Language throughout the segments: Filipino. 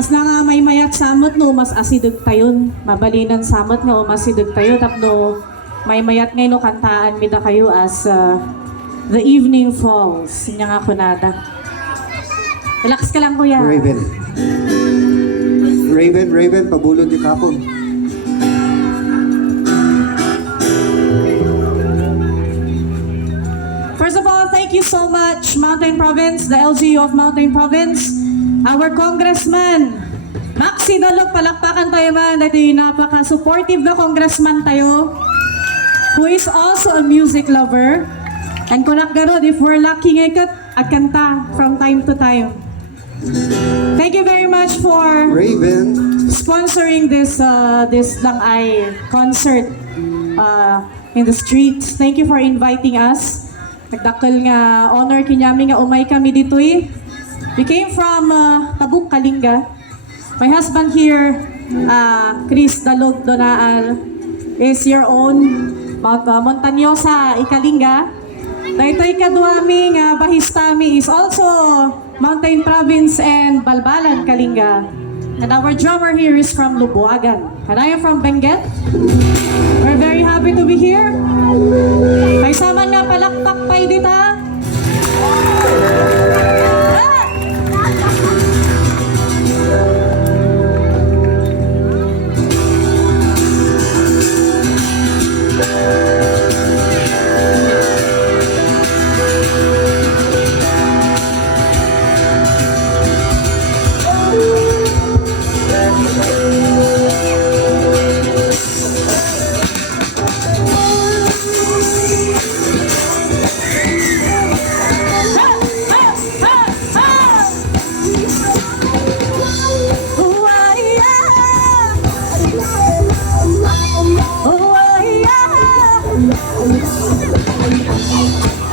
Kas na nga may mayat samot no, mas asidog tayon. Mabalinan samot nga o masidog tayo. Tapno may mayat ngayon no, kantaan mida kayo as The Evening Falls. Sinya nga kunada. Relax ka lang kuya. Raven, pabulon di kapon. First of all, thank you so much, Mountain Province, the LGU of Mountain Province, our Congressman, Maxi Dalog, palakpakan tayo man, dahil yung napaka-supportive na congressman tayo, who is also a music lover. And kunak garod, if we're lucky ngayon, at kanta from time to time. Thank you very much for Raven, sponsoring this lang ay concert in the streets. Thank you for inviting us. Nagdakkel nga honor kinyami nga umay kami ditoy. We came from Tabuk, Kalinga. My husband here, Chris Dalog Donaal, is your own Montañosa, Ikalinga. Daytoy kaduami nga bahistami is also Mountain Province and Balbalan, Kalinga. And our drummer here is from Lubuagan. And I am from Benguet. We're very happy to be here. May sama nga palakpak pay dita.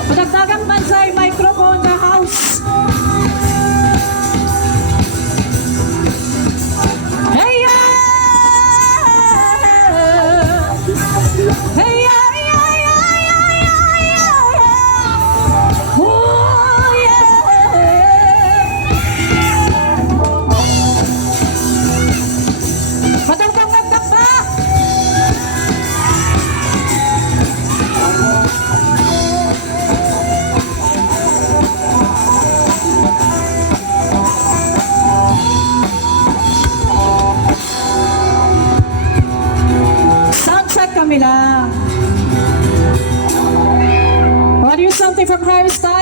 Padagdagang bansay microphone sa house. Hey ya! Hey ya! Oh yeah! Padagdagang magtakba! Soundcheck kami lang. Want to hear something from Harry Styles?